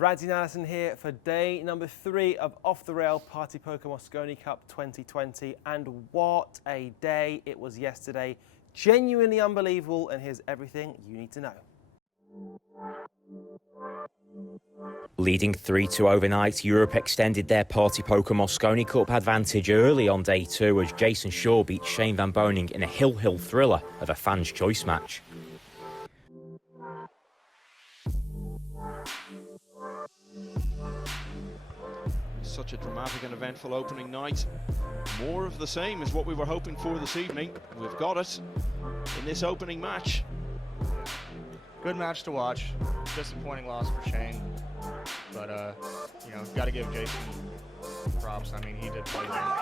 Radzi and Alison here for day number 3 of Off the Rail Party Poker Mosconi Cup 2020. And what a day it was yesterday. Genuinely unbelievable, and here's everything you need to know. Leading 3-2 overnight, Europe extended their Party Poker Mosconi Cup advantage early on day 2 as Jason Shaw beat Shane Van Boening in a hill thriller of a fans' choice match. Such a dramatic and eventful opening night. More of the same is what we were hoping for this evening. We've got it in this opening match. Good match to watch. Disappointing loss for Shane, but you know, got to give Jason props. I mean, he did play well.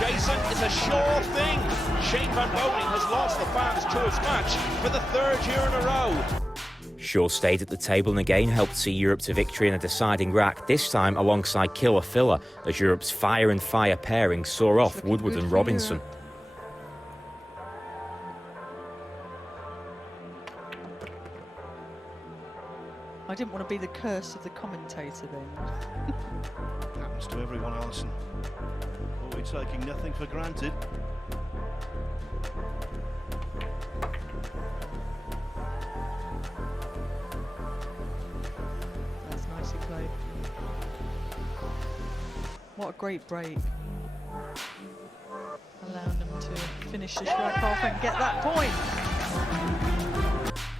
Jason is a sure thing. Shane Van Boening has lost the fans' choice match for the 3rd year in a row. Shaw stayed at the table and again helped see Europe to victory in a deciding rack, this time alongside Killer Filler, as Europe's Fire and Fire pairing saw off Woodward and Robinson. I didn't want to be the curse of the commentator then. Happens to everyone, Alison. Oh, we're taking nothing for granted. That's nicely played. What a great break. Allowing them to finish this rack off and get that point.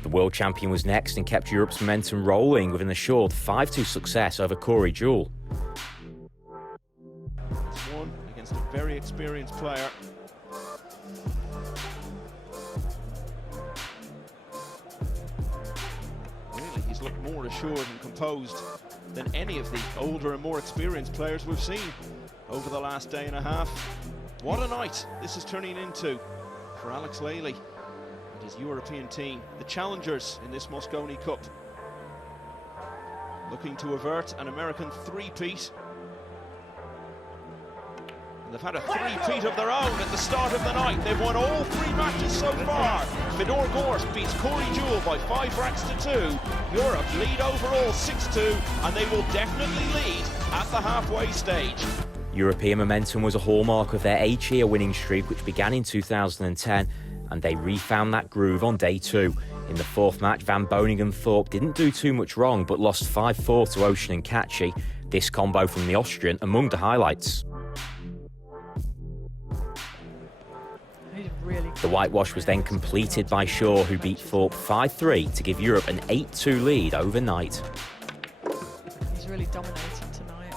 The world champion was next and kept Europe's momentum rolling with an assured 5-2 success over Corey Jewell. It's one against a very experienced player. Really, he's looked more assured and composed than any of the older and more experienced players we've seen over the last day and a half. What a night this is turning into for Alex Lely and his European team, the challengers in this Mosconi Cup, looking to avert an American three-peat. And they've had a three-peat of their own at the start of the night. They've won all 3 matches so far. Fedor Gorst beats Corey Jewell by 5 racks to 2. Europe lead overall 6-2, and they will definitely lead at the halfway stage. European momentum was a hallmark of their 8-year winning streak, which began in 2010, and they refound that groove on day 2. In the 4th match, Van Boening and Thorpe didn't do too much wrong, but lost 5-4 to Ocean and Catchy. This combo from the Austrian among the highlights. The whitewash was then completed by Shaw, who beat Thorpe 5-3 to give Europe an 8-2 lead overnight. He's really dominating tonight.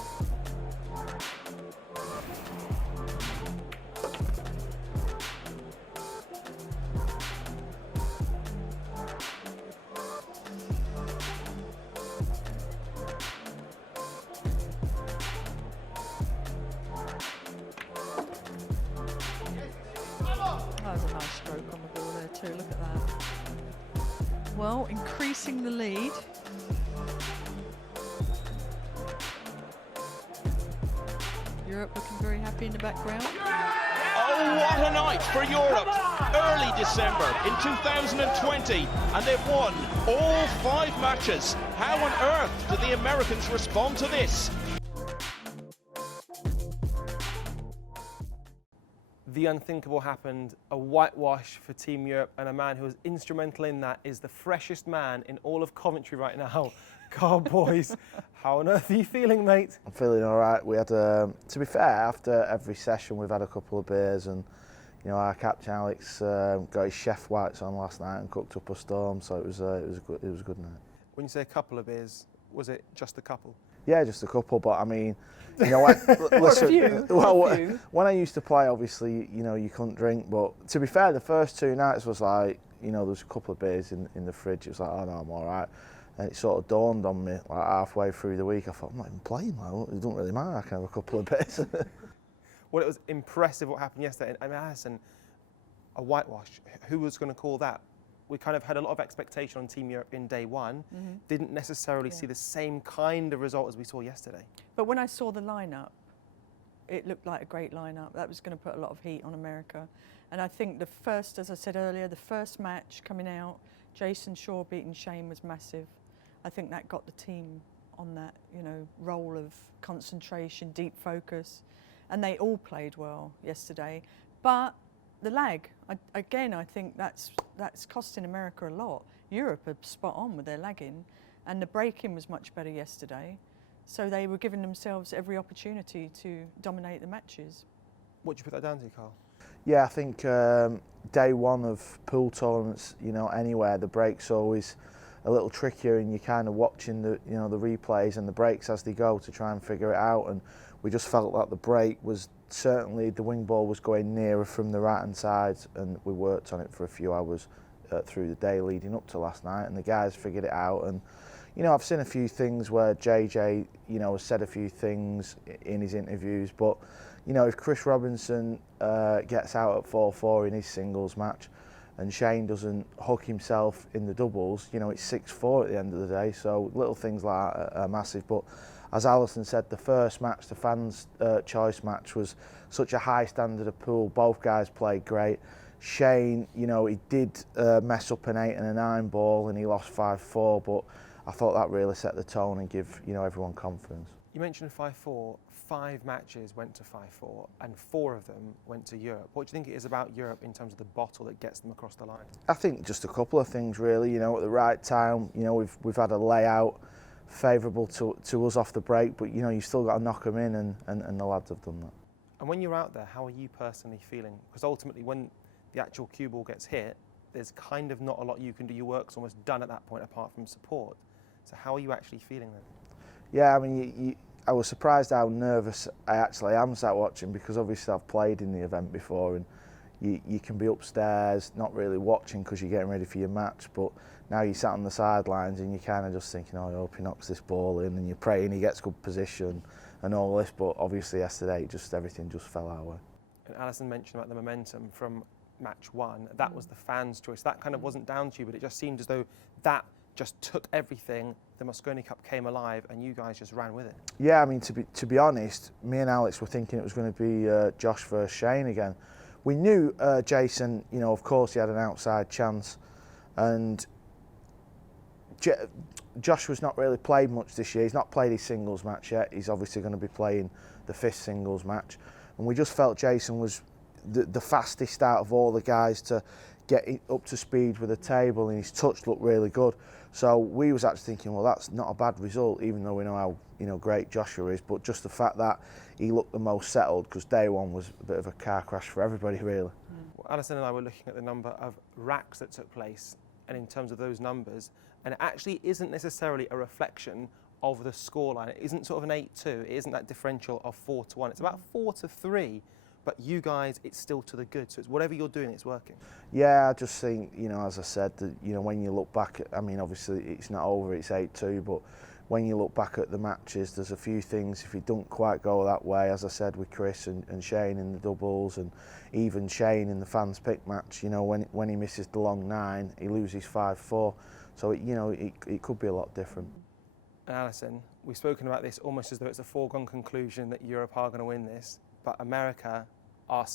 That was a nice stroke on the ball there too, look at that. Well, increasing the lead. Europe looking very happy in the background. Oh, what a night for Europe! Early December in 2020, and they've won all 5 matches. How on earth do the Americans respond to this? The unthinkable happened, a whitewash for Team Europe, and a man who was instrumental in that is the freshest man in all of Coventry right now. Carl Boyes, how on earth are you feeling, mate? I'm feeling all right. We had, to be fair, after every session we've had a couple of beers, and you know, our captain Alex got his chef whites on last night and cooked up a storm, so it was a good night. When you say a couple of beers, was it just a couple? Yeah, just a couple, but I mean, you know, listen, when I used to play, obviously, you know, you couldn't drink, but to be fair, the first 2 nights was like, you know, there was a couple of beers in the fridge. It was like, oh no, I'm all right. And it sort of dawned on me, like halfway through the week, I thought, I'm not even playing, like, it doesn't really matter, I can have a couple of beers. Well, it was impressive what happened yesterday. And Alison, a whitewash, who was going to call that? We kind of had a lot of expectation on Team Europe in day 1, didn't necessarily see the same kind of result as we saw yesterday. But when I saw the lineup, it looked like a great lineup. That was going to put a lot of heat on America. And I think the first, as I said earlier, the first match coming out, Jason Shaw beating Shane was massive. I think that got the team on that, you know, role of concentration, deep focus, and they all played well yesterday. But the lag, again, I think that's costing America a lot. Europe are spot on with their lagging, and the break-in was much better yesterday. So they were giving themselves every opportunity to dominate the matches. What do you put that down to, Carl? Yeah, I think day one of pool tournaments, you know, anywhere, the break's always a little trickier, and you're kind of watching the, you know, the replays and the breaks as they go to try and figure it out. And we just felt like the break was certainly, the wing ball was going nearer from the right hand side, and we worked on it for a few hours through the day leading up to last night, and the guys figured it out. And you know, I've seen a few things where JJ, you know, has said a few things in his interviews, but you know, if Chris Robinson gets out at 4-4 in his singles match, and Shane doesn't hook himself in the doubles, you know, it's 6-4 at the end of the day. So little things like that are massive. But as Alison said, the first match, the fans' choice match, was such a high standard of pool. Both guys played great. Shane, you know, he did mess up an 8 and a 9 ball, and he lost 5-4, but I thought that really set the tone and give, you know, everyone confidence. You mentioned 5-4. 5 matches went to 5-4, and 4 of them went to Europe. What do you think it is about Europe in terms of the bottle that gets them across the line? I think just a couple of things really. You know, at the right time. You know, we've had a layout favourable to us off the break, but you know, you've still got to knock them in, and the lads have done that. And when you're out there, how are you personally feeling? Because ultimately, when the actual cue ball gets hit, there's kind of not a lot you can do. Your work's almost done at that point, apart from support. So how are you actually feeling then? Yeah, I mean, I was surprised how nervous I actually am sat watching, because obviously I've played in the event before, and you can be upstairs not really watching because you're getting ready for your match, but now you're sat on the sidelines and you're kind of just thinking, oh, I hope he knocks this ball in, and you're praying he gets good position and all this. But obviously yesterday everything just fell our way. And Alison mentioned about the momentum from match 1. That was the fans' choice. That kind of wasn't down to you, but it just seemed as though that just took everything. The Mosconi Cup came alive, and you guys just ran with it. Yeah, I mean, to be honest, me and Alex were thinking it was going to be Josh versus Shane again. We knew Jason, you know, of course he had an outside chance, and Josh was not really played much this year. He's not played his singles match yet. He's obviously going to be playing the 5th singles match, and we just felt Jason was the fastest out of all the guys to get up to speed with the table, and his touch looked really good. So we was actually thinking, well, that's not a bad result, even though we know how, you know, great Joshua is. But just the fact that he looked the most settled, because day one was a bit of a car crash for everybody, really. Well, Alison and I were looking at the number of racks that took place, and in terms of those numbers, and it actually isn't necessarily a reflection of the scoreline. It isn't sort of an 8-2. It isn't that differential of 4-1. It's about 4-3. But you guys, it's still to the good. So it's whatever you're doing, it's working. Yeah, I just think, you know, as I said, that, you know, when you look back at, I mean, obviously it's not over, it's 8-2, but when you look back at the matches, there's a few things, if it don't quite go that way, as I said, with Chris and Shane in the doubles, and even Shane in the fans pick match, you know, when he misses the long 9, he loses 5-4. So, you know, it could be a lot different. And Alison, we've spoken about this almost as though it's a foregone conclusion that Europe are going to win this, but America,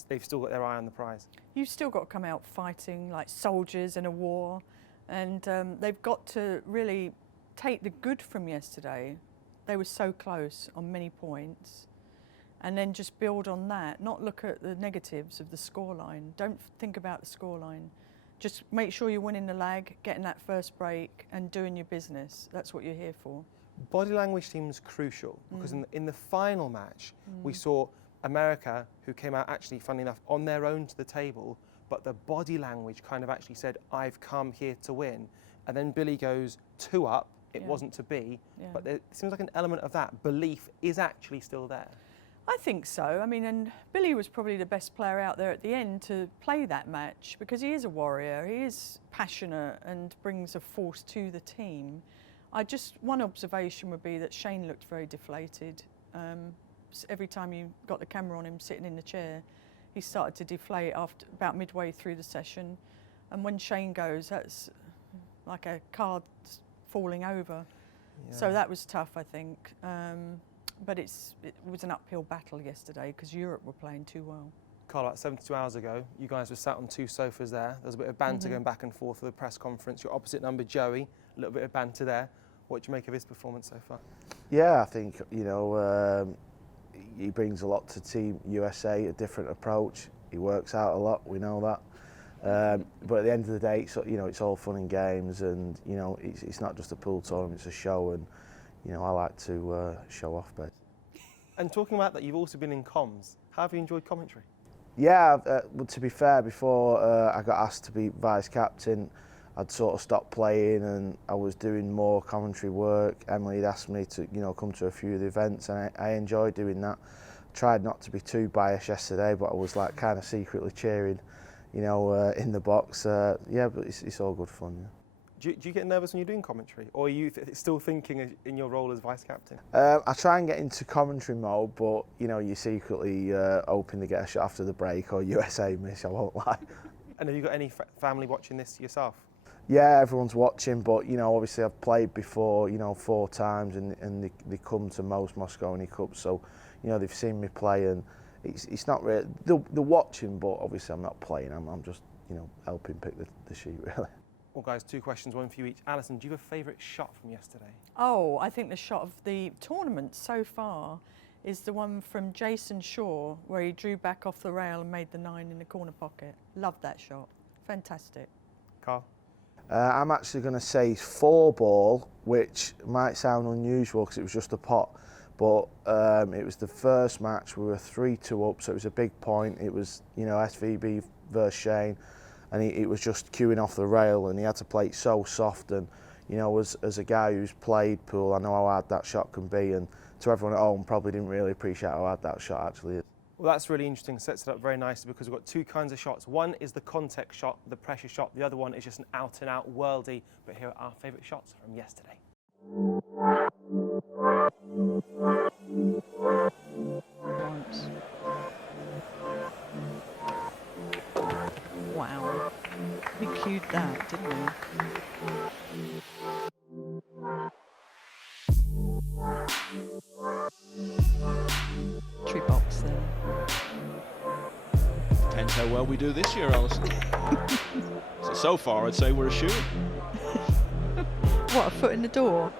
they've still got their eye on the prize. You've still got to come out fighting like soldiers in a war, and they've got to really take the good from yesterday. They were so close on many points, and then just build on that, not look at the negatives of the scoreline. Don't think about the scoreline. Just make sure you're winning the lag, getting that first break, and doing your business. That's what you're here for. Body language seems crucial, because in the final match, we saw America, who came out actually, funnily enough, on their own to the table, but the body language kind of actually said, I've come here to win. And then Billy goes 2 up, it wasn't to be, but there seems like an element of that belief is actually still there. I think so. I mean, and Billy was probably the best player out there at the end to play that match, because he is a warrior, he is passionate and brings a force to the team. One observation would be that Shane looked very deflated. Every time you got the camera on him sitting in the chair, he started to deflate after about midway through the session. And when Shane goes, that's like a card falling over. Yeah. So that was tough, I think. But it was an uphill battle yesterday, because Europe were playing too well. Carl, about 72 hours ago, you guys were sat on 2 sofas there. There was a bit of banter going back and forth for the press conference. Your opposite number, Joey, a little bit of banter there. What do you make of his performance so far? Yeah, I think, you know, he brings a lot to Team USA, a different approach. He works out a lot, we know that. But at the end of the day, you know, it's all fun and games, and you know, it's not just a pool tournament; it's a show, and you know, I like to show off, basically. And talking about that, you've also been in comms. How have you enjoyed commentary? Yeah, well, to be fair, before I got asked to be vice captain, I'd sort of stopped playing, and I was doing more commentary work. Emily had asked me to, you know, come to a few of the events, and I enjoyed doing that. Tried not to be too biased yesterday, but I was like kind of secretly cheering, you know, in the box. Yeah, but it's all good fun. Yeah. Do you get nervous when you're doing commentary, or are you still thinking in your role as vice captain? I try and get into commentary mode, but you know, you secretly hoping to get a shot after the break or USA miss. I won't lie. And have you got any family watching this yourself? Yeah, everyone's watching, but you know, obviously I've played before, you know, 4 times, and they come to most Mosconi Cups, so you know, they've seen me play, and it's not really, they're watching, but obviously I'm not playing. I'm just, you know, helping pick the sheet, really. Well, guys, 2 questions, one for you each. Alison, do you have a favourite shot from yesterday? Oh, I think the shot of the tournament so far is the one from Jason Shaw, where he drew back off the rail and made the 9 in the corner pocket. Loved that shot. Fantastic. Carl? I'm actually going to say 4-ball, which might sound unusual because it was just a pot, but it was the first match. We were 3-2 up, so it was a big point. It was, you know, SVB versus Shane, and it was just queuing off the rail, and he had to play it so soft. And you know, as a guy who's played pool, I know how hard that shot can be, and to everyone at home, probably didn't really appreciate how hard that shot actually is. Well, that's really interesting. Sets it up very nicely because we've got 2 kinds of shots. One is the context shot, the pressure shot. The other one is just an out-and-out worldie. But here are our favourite shots from yesterday. Wow. We cued that, didn't we? Tree box there. Depends how well we do this year, Alison. So far, I'd say we're a shoe. What, a foot in the door?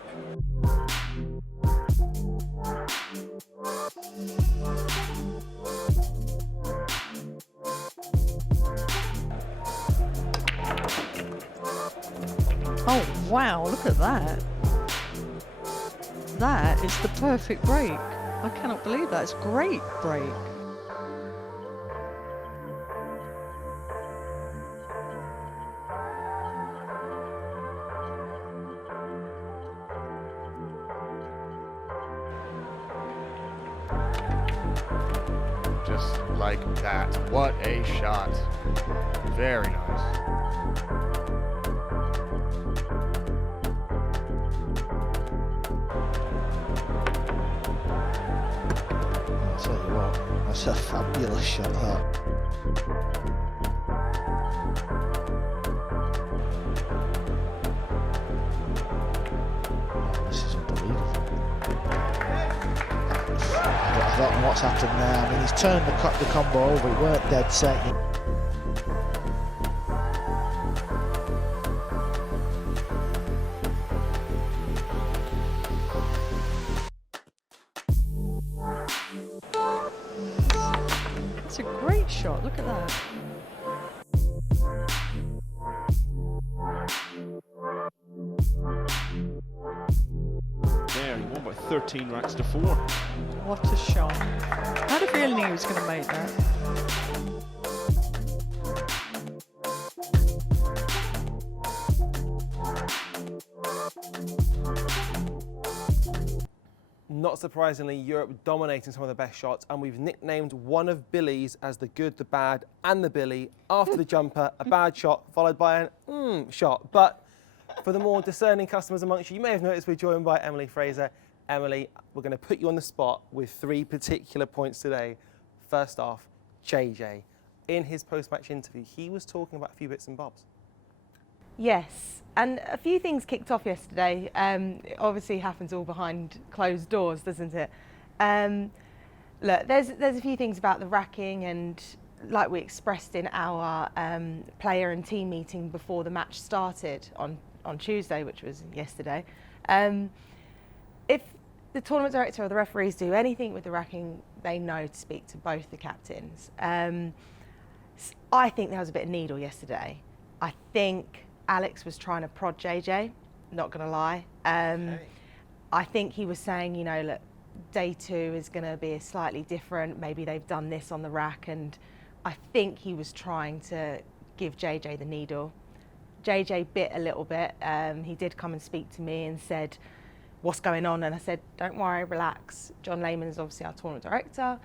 Oh, wow, look at that. That is the perfect break. I cannot believe that. It's a great break. Just like that. What a shot. Very nice. I'll tell you what, that's a fabulous shot, that. Oh, this is unbelievable. I don't know what's happened there. I mean, he's turned the combo over, he weren't dead set. It's a great shot, look at that. There, he won by 13 racks to 4. What a shot. I had a feeling he was going to make that. Not surprisingly, Europe dominating some of the best shots, and we've nicknamed one of Billy's as the good, the bad, and the Billy. After the jumper, a bad shot, followed by an shot. But for the more discerning customers amongst you, you may have noticed we're joined by Emily Fraser. Emily, we're going to put you on the spot with 3 particular points today. First off, JJ. In his post-match interview, he was talking about a few bits and bobs. Yes, and a few things kicked off yesterday. It obviously happens all behind closed doors, doesn't it? Look, there's a few things about the racking, and like we expressed in our player and team meeting before the match started on Tuesday, which was yesterday. the tournament director or the referees do anything with the racking, they know to speak to both the captains. I think there was a bit of needle yesterday. I think Alex was trying to prod JJ, not going to lie. I think he was saying, you know, look, day 2 is going to be slightly different. Maybe they've done this on the rack, and I think he was trying to give JJ the needle. JJ bit a little bit. He did come and speak to me and said, what's going on? And I said, don't worry, relax. John Lehman is obviously our tournament director.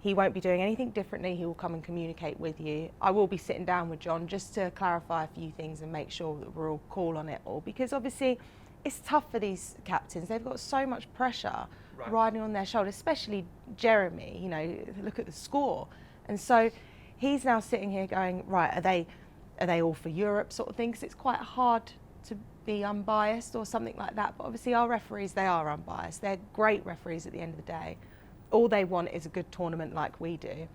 He won't be doing anything differently. He will come and communicate with you. I will be sitting down with John just to clarify a few things and make sure that we're all cool on it all, because obviously it's tough for these captains. They've got so much pressure riding on their shoulders, especially Jeremy, you know, look at the score. And so he's now sitting here going, right, are they all for Europe sort of thing? Because it's quite hard to be unbiased or something like that. But obviously our referees, they are unbiased. They're great referees at the end of the day. All they want is a good tournament like we do.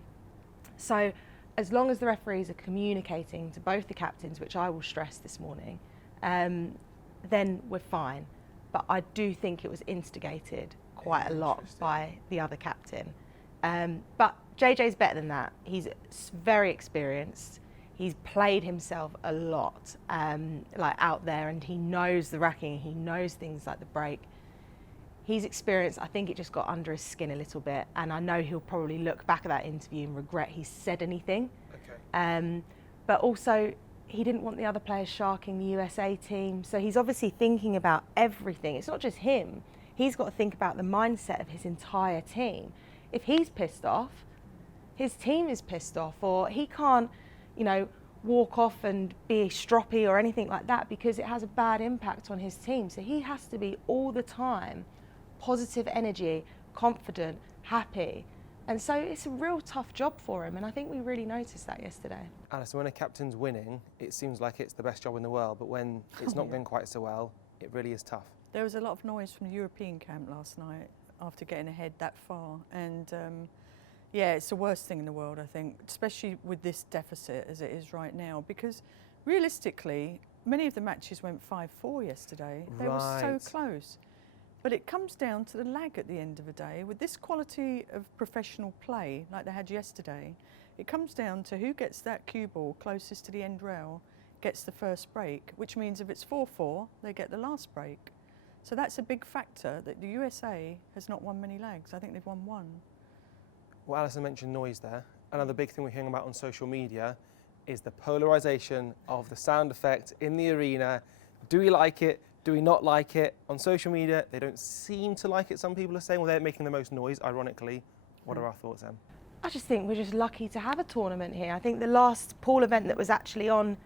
So as long as the referees are communicating to both the captains, which I will stress this morning, then we're fine. But I do think it was instigated quite a lot by the other captain. But JJ's better than that. He's very experienced. He's played himself a lot, like out there, and he knows the racking. He knows things like the break. He's experienced. I think it just got under his skin a little bit, and I know he'll probably look back at that interview and regret he said anything. Okay. But also, he didn't want the other players sharking the USA team, so he's obviously thinking about everything. It's not just him. He's got to think about the mindset of his entire team. If he's pissed off, his team is pissed off, or he can't, you know, walk off and be stroppy or anything like that, because it has a bad impact on his team. So he has to be all the time positive energy, confident, happy. And so it's a real tough job for him, and I think we really noticed that yesterday. Alison, when a captain's winning, it seems like it's the best job in the world, but when it's not going quite so well, it really is tough. There was a lot of noise from the European camp last night after getting ahead that far, and yeah, it's the worst thing in the world, I think, especially with this deficit as it is right now, because realistically, many of the matches went 5-4 yesterday. They were so close. But it comes down to the lag at the end of the day. With this quality of professional play, like they had yesterday, it comes down to who gets that cue ball closest to the end rail, gets the first break, which means if it's 4-4, they get the last break. So that's a big factor, that the USA has not won many lags. I think they've won 1. Well, Alison mentioned noise there. Another big thing we're hearing about on social media is the polarisation of the sound effect in the arena. Do we like it? Do we not like it? On social media, they don't seem to like it. Some people are saying, well, they're making the most noise, ironically. What are our thoughts, Em? I just think we're just lucky to have a tournament here. I think the last pool event that was actually on,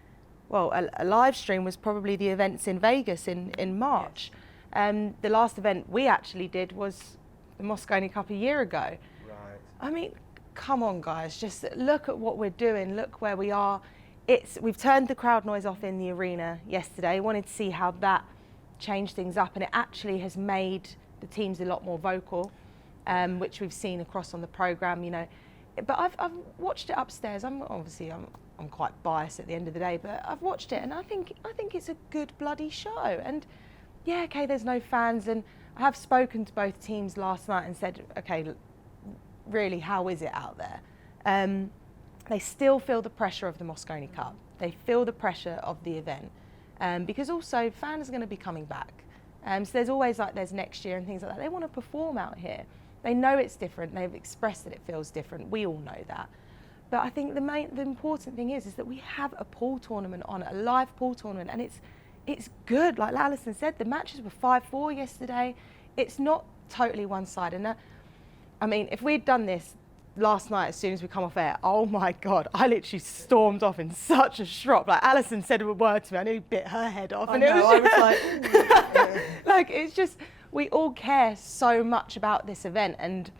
well, a live stream was probably the events in Vegas in March. The last event we actually did was the Mosconi Cup a year ago. Right. I mean, come on, guys, just look at what we're doing. Look where we are. We've turned the crowd noise off in the arena yesterday. Wanted to see how that changed things up, and it actually has made the teams a lot more vocal, which we've seen across on the programme, you know. But I've watched it upstairs. I'm quite biased at the end of the day, but I've watched it and I think it's a good bloody show. And yeah, okay, there's no fans, and I have spoken to both teams last night and said, okay, really, how is it out there? They still feel the pressure of the Mosconi Cup. They feel the pressure of the event. Because also fans are going to be coming back. So there's always there's next year and things like that. They want to perform out here. They know it's different. They've expressed that it feels different. We all know that. But I think the important thing is that we have a pool tournament on, a live pool tournament, and it's good. Like Alison said, the matches were 5-4 yesterday. It's not totally one-sided. And I mean, if we'd done this last night, as soon as we come off air, oh my God, I literally stormed off in such a strop. Like Alison said a word to me, I nearly bit her head off. I was like, it's just, we all care so much about this event, and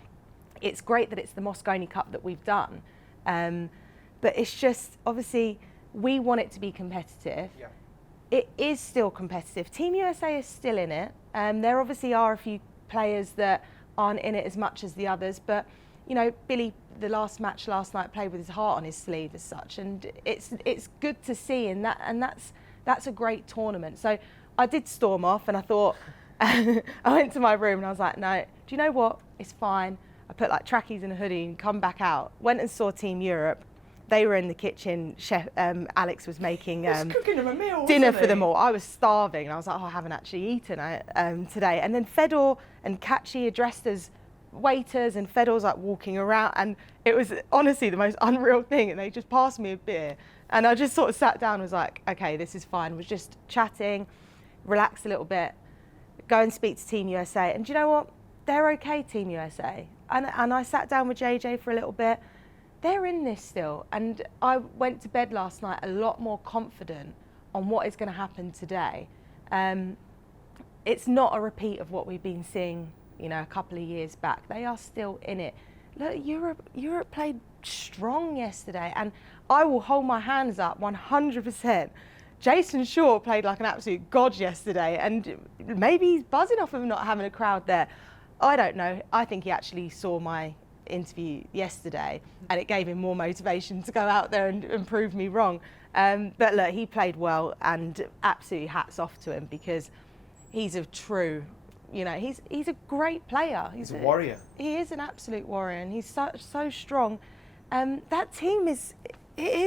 it's great that it's the Mosconi Cup that we've done. But it's just, obviously, we want it to be competitive. Yeah. It is still competitive. Team USA is still in it. There obviously are a few players that aren't in it as much as the others, but you know, Billy, the last match last night, played with his heart on his sleeve as such, and it's good to see, and that's a great tournament. So I did storm off, and I thought, And I went to my room and I was like, no, do you know what? It's fine. I put like trackies and a hoodie and come back out. Went and saw Team Europe. They were in the kitchen. Chef Alex was making cooking them a meal, dinner for them all. I was starving and I was like, oh, I haven't actually eaten today. And then Fedor and Kachi are dressed as waiters and Fedor's like walking around, and it was honestly the most unreal thing. And they just passed me a beer and I just sort of sat down and was like, okay, this is fine. Was just chatting, relax a little bit, go and speak to Team USA. And do you know what? They're okay, Team USA. And I sat down with JJ for a little bit. They're in this still. And I went to bed last night a lot more confident on what is going to happen today. It's not a repeat of what we've been seeing, you know, a couple of years back. They are still in it. Look, Europe played strong yesterday, and I will hold my hands up 100%. Jason Shaw played like an absolute god yesterday, and maybe he's buzzing off of not having a crowd there. I don't know. I think he actually saw my interview yesterday and it gave him more motivation to go out there and prove me wrong. But look, he played well, and absolutely hats off to him, because he's a true, you know, he's a great player. He's a warrior. He is an absolute warrior, and he's so strong. That team is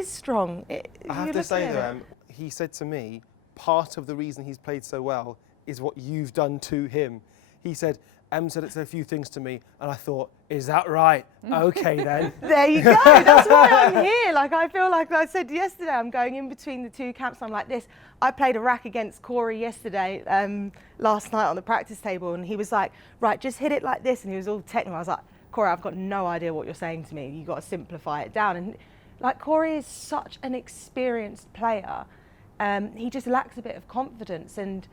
strong. I have to say though, he said to me, part of the reason he's played so well is what you've done to him. He said, said a few things to me, and I thought, is that right? Okay then. There you go. That's why I'm here. Like, I feel like I said yesterday, I'm going in between the two camps. I'm like this. I played a rack against Corey yesterday, last night on the practice table, and he was like, right, just hit it like this. And he was all technical. I was like, Corey, I've got no idea what you're saying to me. You've got to simplify it down. And like, Corey is such an experienced player. He just lacks a bit of confidence, and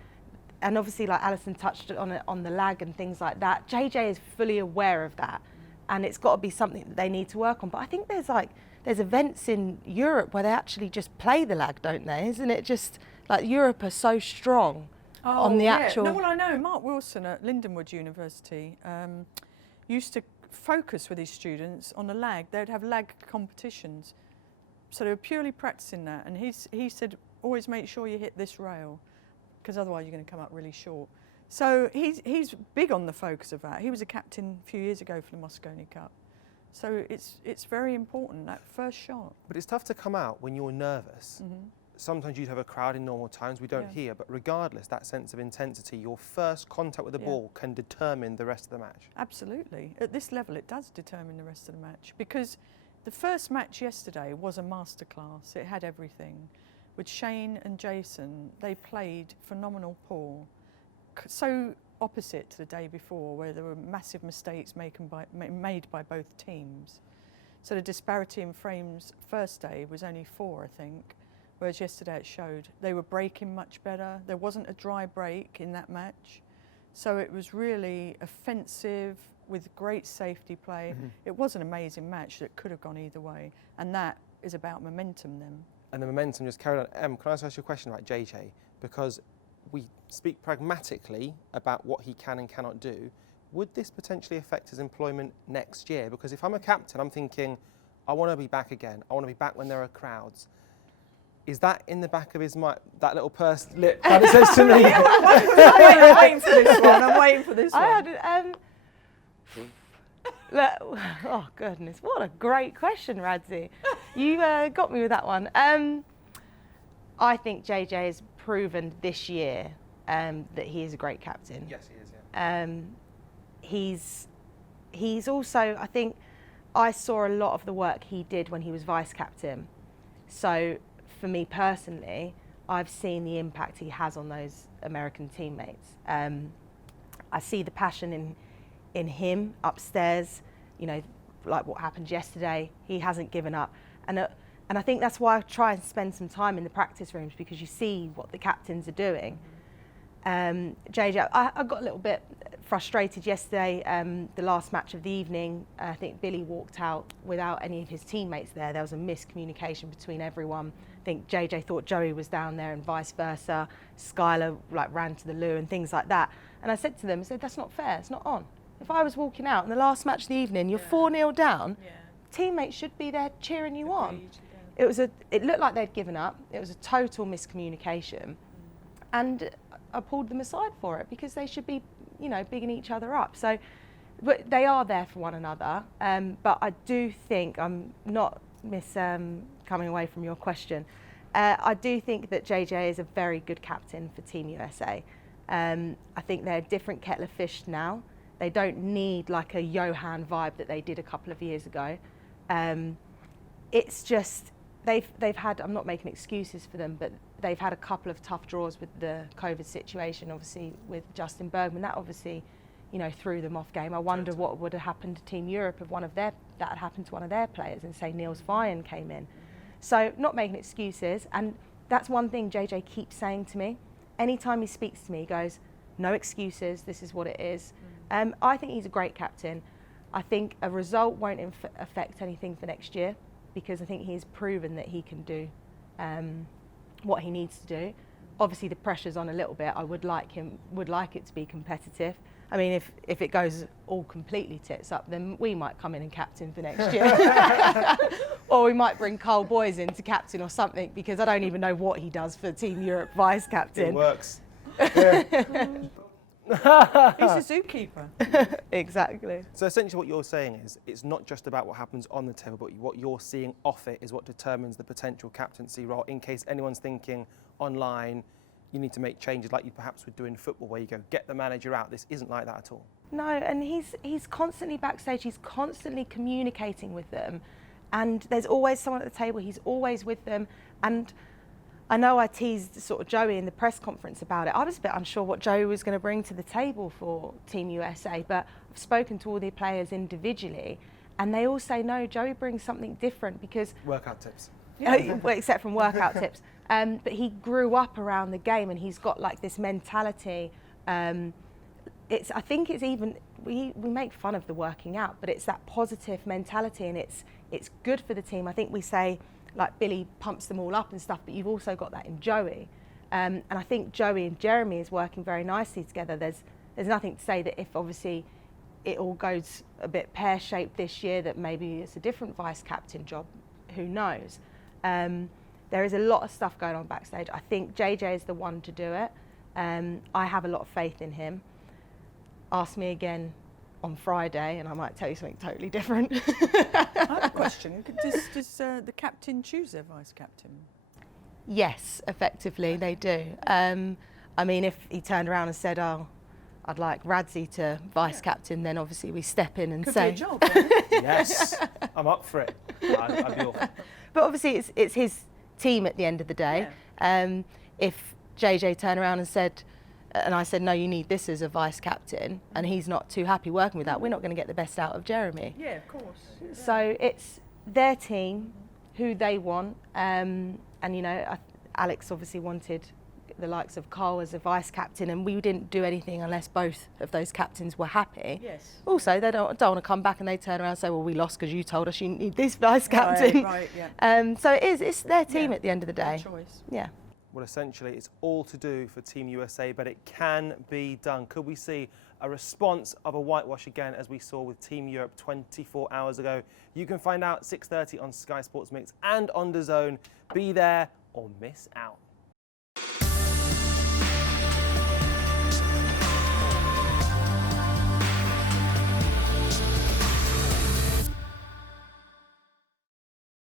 obviously, like Alison touched on it, on the lag and things like that. JJ is fully aware of that, and it's got to be something that they need to work on. But I think there's events in Europe where they actually just play the lag, don't they? Isn't it just like Europe are so strong on the actual? No, well, I know Mark Wilson at Lindenwood University used to focus with his students on a lag. They'd have lag competitions, so they were purely practicing that. And he said, always make sure you hit this rail, because otherwise you're going to come up really short. So he's big on the focus of that. He was a captain a few years ago for the Mosconi Cup. So it's very important, that first shot. But it's tough to come out when you're nervous. Mm-hmm. Sometimes you'd have a crowd in normal times, we don't hear, but regardless, that sense of intensity, your first contact with the ball can determine the rest of the match. Absolutely. At this level, it does determine the rest of the match, because the first match yesterday was a masterclass. It had everything. With Shane and Jason, they played phenomenal pool. So opposite to the day before, where there were massive mistakes made by both teams. So the disparity in frames first day was only 4, I think, whereas yesterday it showed they were breaking much better. There wasn't a dry break in that match. So it was really offensive with great safety play. Mm-hmm. It was an amazing match that could have gone either way, and that is about momentum then. And the momentum just carried on. Can I ask you a question about JJ? Because we speak pragmatically about what he can and cannot do. Would this potentially affect his employment next year? Because if I'm a captain, I'm thinking, I want to be back again. I want to be back when there are crowds. Is that in the back of his mind, that little pursed lip that it says to me? I'm waiting for this one. I'm waiting for this one. Oh goodness, what a great question, Radzi. You got me with that one. I think JJ has proven this year that he is a great captain. Yes, he is, yeah. He's also, I think, I saw a lot of the work he did when he was vice captain. So for me personally, I've seen the impact he has on those American teammates. I see the passion in him upstairs, you know, like what happened yesterday. He hasn't given up. And I think that's why I try and spend some time in the practice rooms, because you see what the captains are doing. JJ, I got a little bit frustrated yesterday, the last match of the evening. I think Billy walked out without any of his teammates there. There was a miscommunication between everyone. I think JJ thought Joey was down there and vice versa. Skylar ran to the loo and things like that. And I said to them, that's not fair, it's not on. If I was walking out in the last match of the evening, you're 4-0 down, teammates should be there cheering you on. It looked like they'd given up. It was a total miscommunication. And I pulled them aside for it, because they should be, you know, bigging each other up. So, but they are there for one another. But I do think, I'm not coming away from your question, I do think that JJ is a very good captain for Team USA. I think they're a different kettle of fish now. They don't need like a Johan vibe that they did a couple of years ago. It's just, they've had, I'm not making excuses for them, but they've had a couple of tough draws with the COVID situation, obviously with Justin Bergman. That obviously, you know, threw them off game. I wonder what would have happened to Team Europe if that had happened to one of their players, and say Niels Vian came in. So not making excuses, and that's one thing JJ keeps saying to me. Anytime he speaks to me, he goes, no excuses, this is what it is. I think he's a great captain. I think a result won't affect anything for next year, because I think he's proven that he can do what he needs to do. Obviously the pressure's on a little bit. I would like it to be competitive. I mean, if it goes all completely tits up, then we might come in and captain for next year. Or we might bring Cole Boyes in to captain or something, because I don't even know what he does for Team Europe vice captain. It works. He's a zookeeper. Exactly. So essentially what you're saying is, it's not just about what happens on the table, but what you're seeing off it is what determines the potential captaincy role, in case anyone's thinking online, you need to make changes like you perhaps would do in football, where you go, get the manager out. This isn't like that at all. No, and he's constantly backstage, he's constantly communicating with them, and there's always someone at the table, he's always with them. And I know I teased sort of Joey in the press conference about it. I was a bit unsure what Joey was going to bring to the table for Team USA, but I've spoken to all the players individually, and they all say, no, Joey brings something different, because... Workout tips. Well, except from workout tips. But he grew up around the game, and he's got like this mentality. I think it's even, we make fun of the working out, but it's that positive mentality, and it's good for the team. I think we say, like, Billy pumps them all up and stuff, but you've also got that in Joey. And I think Joey and Jeremy is working very nicely together. There's nothing to say that if obviously it all goes a bit pear-shaped this year, that maybe it's a different vice-captain job, who knows. There is a lot of stuff going on backstage. I think JJ is the one to do it. I have a lot of faith in him. Ask me again on Friday and I might tell you something totally different. I have a question. Does the captain choose their vice-captain? Yes, effectively they do. I mean, if he turned around and said, oh, I'd like Radzi to vice-captain, then obviously we step in and say... Could be a job, right? Yes, I'm up for it. I'd be all for it. But obviously it's his team at the end of the day. Yeah. If JJ turned around and said, and I said, no, you need this as a vice-captain, and he's not too happy working with that, we're not going to get the best out of Jeremy. Yeah, of course. So it's their team, who they want, and you know, Alex obviously wanted the likes of Cole as a vice-captain, and we didn't do anything unless both of those captains were happy. Yes. Also, they don't want to come back and they turn around and say, well, we lost because you told us you need this vice-captain. Right, yeah. So it's their team at the end of the day. Their choice. Yeah. Well, essentially, it's all to do for Team USA, but it can be done. Could we see a response of a whitewash again, as we saw with Team Europe 24 hours ago? You can find out 6:30 on Sky Sports Mix and on DAZN. Be there or miss out.